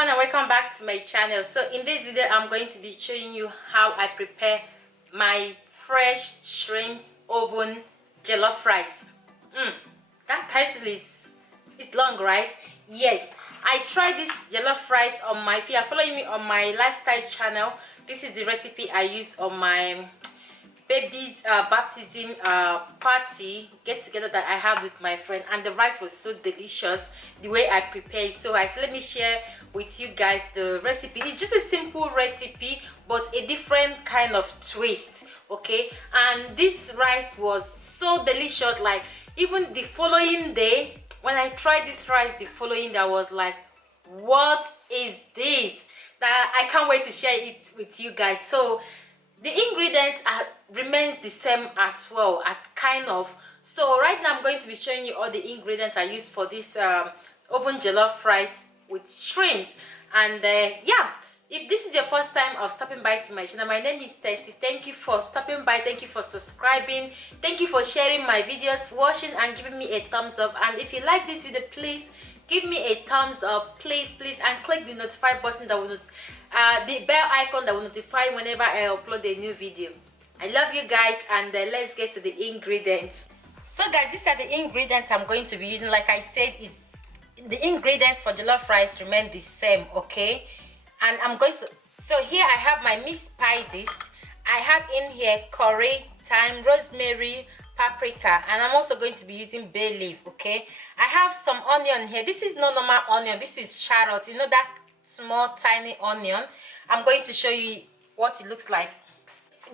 everyone, and welcome back to my channel. So in this video I'm going to be showing you how I prepare my fresh shrimps oven jollof rice. That title is long, right? Yes, I tried this jollof rice on my, if you are following me on my lifestyle channel, this is the recipe I use on my baby's baptism party get together that I had with my friend, and the rice was so delicious the way I prepared. So I said let me share with you guys the recipe. It's just a simple recipe but a different kind of twist, okay? And this rice was so delicious. Like even the following day when I tried this rice, the following day I was like, what is this? That I can't wait to share it with you guys. So the ingredients remains the same as well, kind of. So right now I'm going to be showing you all the ingredients I use for this oven jollof rice with shrimps. And yeah, if this is your first time of stopping by to my channel, my name is Tessie. Thank you for stopping by, thank you for subscribing, thank you for sharing my videos, watching and giving me a thumbs up. And if you like this video, please give me a thumbs up, please, and click the notify button that will the bell icon that will notify whenever I upload a new video. I love you guys, and let's get to the ingredients. So guys, these are the ingredients I'm going to be using. Like I said, is the ingredients for jollof rice remain the same, okay? And I'm going to, so here I have my mixed spices. I have in here curry, thyme, rosemary, paprika, and I'm also going to be using bay leaf, okay? I have some onion here. This is not normal onion, this is shallot, you know, that small tiny onion. I'm going to show you what it looks like.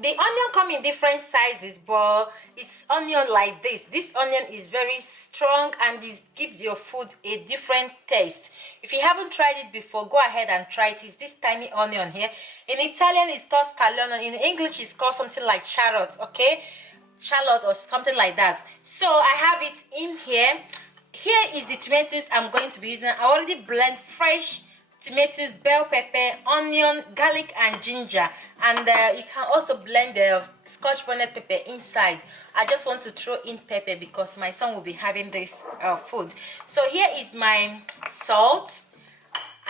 The onion come in different sizes, but it's onion like this. This onion is very strong and it gives your food a different taste. If you haven't tried it before, go ahead and try it. It's this tiny onion here. In Italian it's called scallion, in English it's called something like shallot, okay? Shallot or something like that. So I have it in here. Here is the tomatoes I'm going to be using. I already blend fresh tomatoes, bell pepper, onion, garlic and ginger, and you can also blend the scotch bonnet pepper inside. I just want to throw in pepper because my son will be having this food. So here is my salt.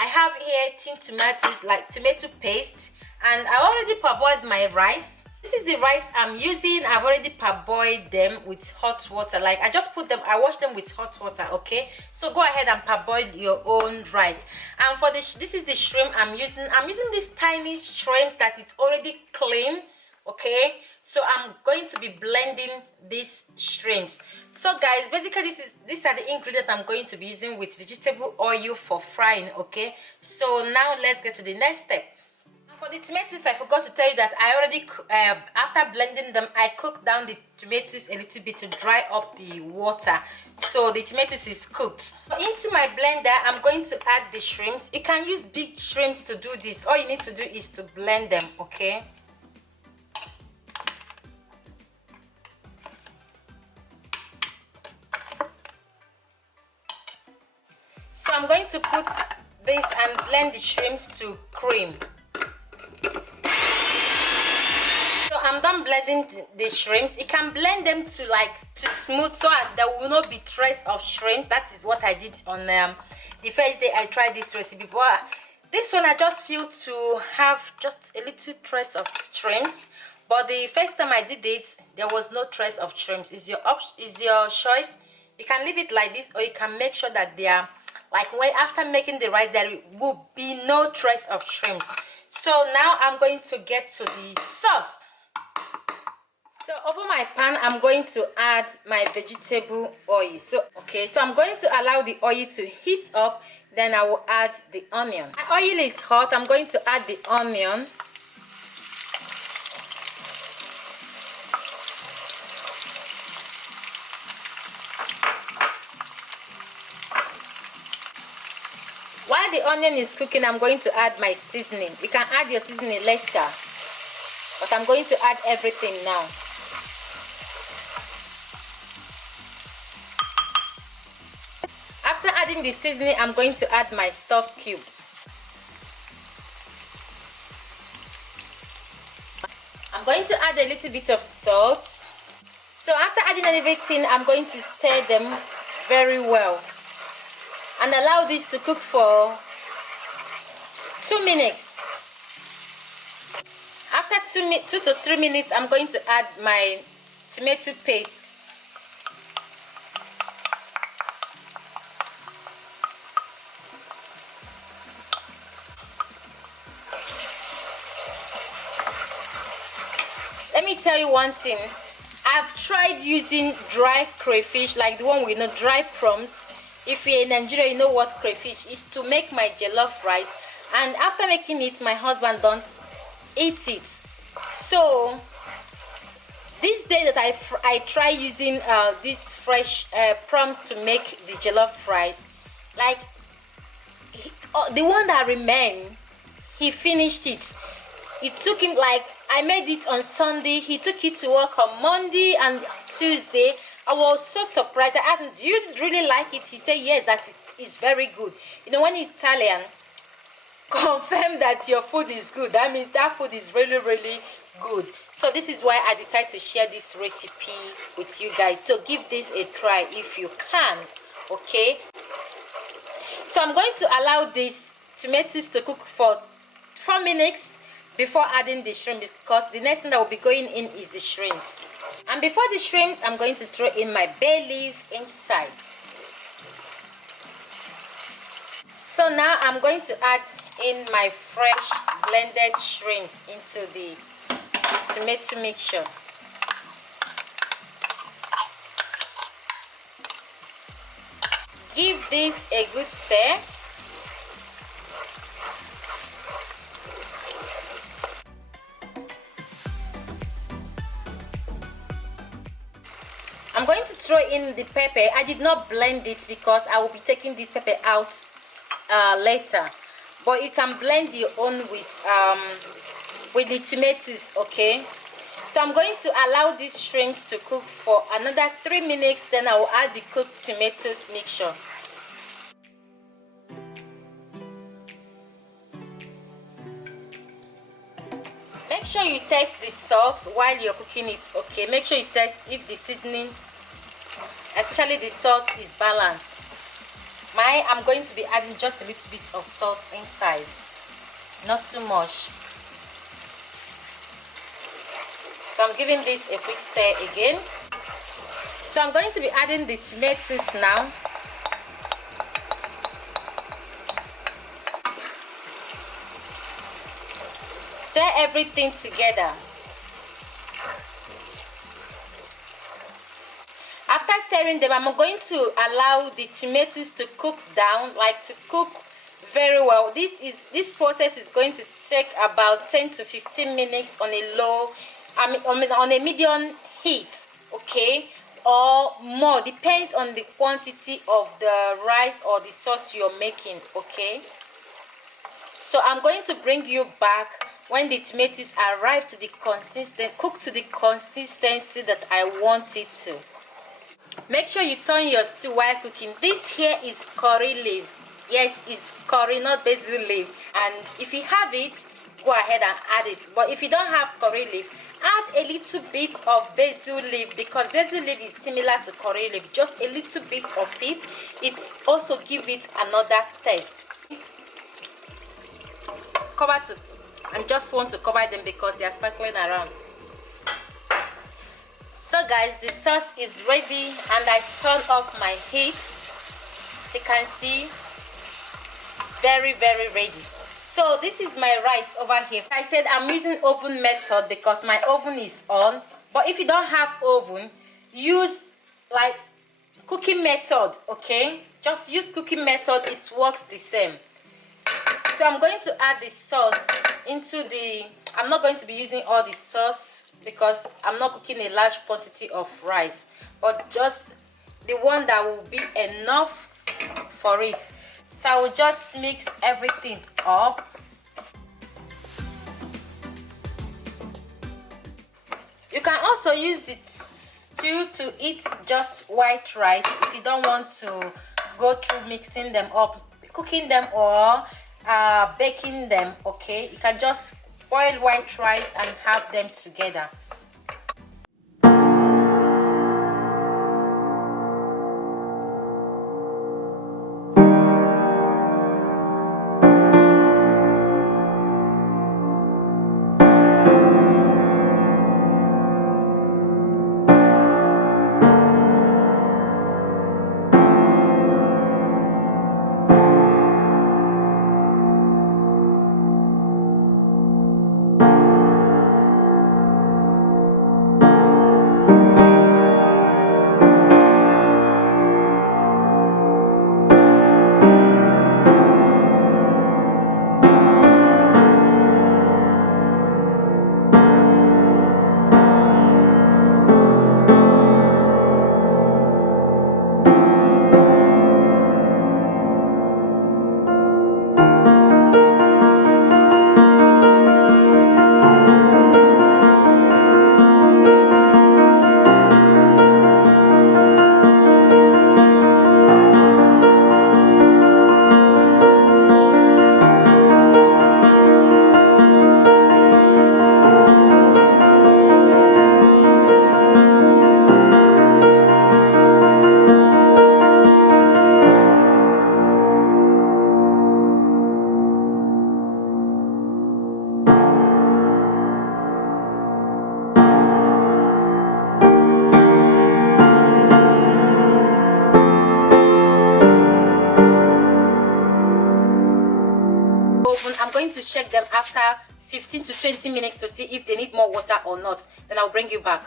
I have here tin tomatoes, like tomato paste, and I already parboiled my rice. This is the rice I'm using. I've already parboiled them with hot water. Like I just put them, I wash them with hot water, okay? So go ahead and parboil your own rice. And for this is the shrimp I'm using. I'm using this tiny shrimps that is already clean, okay? So I'm going to be blending these shrimps. So guys, basically these are the ingredients I'm going to be using with vegetable oil for frying, okay? So now let's get to the next step. For the tomatoes, I forgot to tell you that I already, after blending them, I cooked down the tomatoes a little bit to dry up the water. So the tomatoes is cooked. Into my blender, I'm going to add the shrimps. You can use big shrimps to do this. All you need to do is to blend them, okay? So I'm going to put this and blend the shrimps to cream. I'm done blending the shrimps. You can blend them to smooth so there will not be trace of shrimps. That is what I did on the first day I tried this recipe. But this one I just feel to have just a little trace of shrimps. But the first time I did it, there was no trace of shrimps. It's your choice. You can leave it like this, or you can make sure that they are like after making the rice there will be no trace of shrimps. So now I'm going to get to the sauce. So over my pan, I'm going to add my vegetable oil. So I'm going to allow the oil to heat up. Then I will add the onion. My oil is hot. I'm going to add the onion. While the onion is cooking, I'm going to add my seasoning. You can add your seasoning later, but I'm going to add everything now. After adding the seasoning, I'm going to add my stock cube. I'm going to add a little bit of salt. So after adding everything, I'm going to stir them very well and allow this to cook for 2 minutes. After 2 to 3 minutes, I'm going to add my tomato paste. Let me tell you one thing. I've tried using dry crayfish, like the one with dry prawns. If you're in Nigeria, you know what crayfish is, to make my jollof rice. And after making it, my husband don't eat it. So this day that I try using these fresh prawns to make the jollof rice, like the one that remained, he finished it. It took him, like, I made it on Sunday, he took it to work on Monday and Tuesday. I was so surprised. I asked him, do you really like it? He said yes, that it is very good. You know, when Italian confirm that your food is good, that means that food is really, really good. So this is why I decided to share this recipe with you guys. So give this a try if you can, okay? So I'm going to allow these tomatoes to cook for 4 minutes before adding the shrimp, because the next thing that will be going in is the shrimps. And before the shrimps, I'm going to throw in my bay leaf inside. So now I'm going to add in my fresh blended shrimps into the tomato mixture. Give this a good stir. I'm going to throw in the pepper. I did not blend it because I will be taking this pepper out later. But you can blend your own with the tomatoes, okay? So I'm going to allow these shrimps to cook for another 3 minutes. Then I will add the cooked tomatoes mixture. Make sure you test the salt while you're cooking it, okay? Make sure you test if the seasoning, especially the salt, is balanced. I'm going to be adding just a little bit of salt inside, not too much. So I'm giving this a quick stir again. So I'm going to be adding the tomatoes now. Stir everything together. After stirring them, I'm going to allow the tomatoes to cook down, like to cook very well. This process is going to take about 10 to 15 minutes on a low, on a medium heat, okay, or more, depends on the quantity of the rice or the sauce you're making, okay. So I'm going to bring you back when the tomatoes arrive to the cook to the consistency that I want it to. Make sure you turn your stew while cooking. This here is curry leaf. Yes, it's curry, not basil leaf. And if you have it, go ahead and add it. But if you don't have curry leaf, add a little bit of basil leaf, because basil leaf is similar to curry leaf. Just a little bit of it. It also gives it another taste. Cover to. I just want to cover them because they are sparkling around. So guys, the sauce is ready and I turn off my heat. As you can see, very, very ready. So this is my rice over here. I said I'm using oven method because my oven is on. But if you don't have oven, use like cooking method, okay? Just use cooking method, it works the same. So I'm going to add the sauce into I'm not going to be using all the sauce because I'm not cooking a large quantity of rice, but just the one that will be enough for it. So I will just mix everything up. You can also use the stew to eat just white rice if you don't want to go through mixing them up, cooking them, or baking them, okay? You can just boil white rice and have them together. oven. I'm going to check them after 15 to 20 minutes to see if they need more water or not. Then I'll bring you back.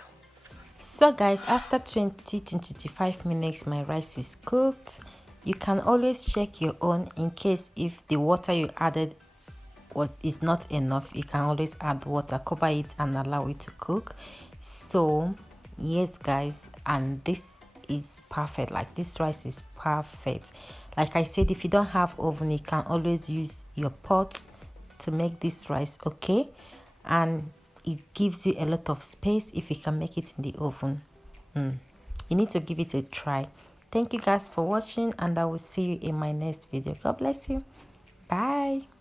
So guys, after 20 to 25 minutes my rice is cooked. You can always check your own in case if the water you added is not enough. You can always add water, cover it and allow it to cook. So yes guys, and this is perfect. Like, this rice is perfect. Like I said, if you don't have oven, you can always use your pot to make this rice, okay? And it gives you a lot of space if you can make it in the oven. You need to give it a try. Thank you guys for watching, and I will see you in my next video. God bless you. Bye.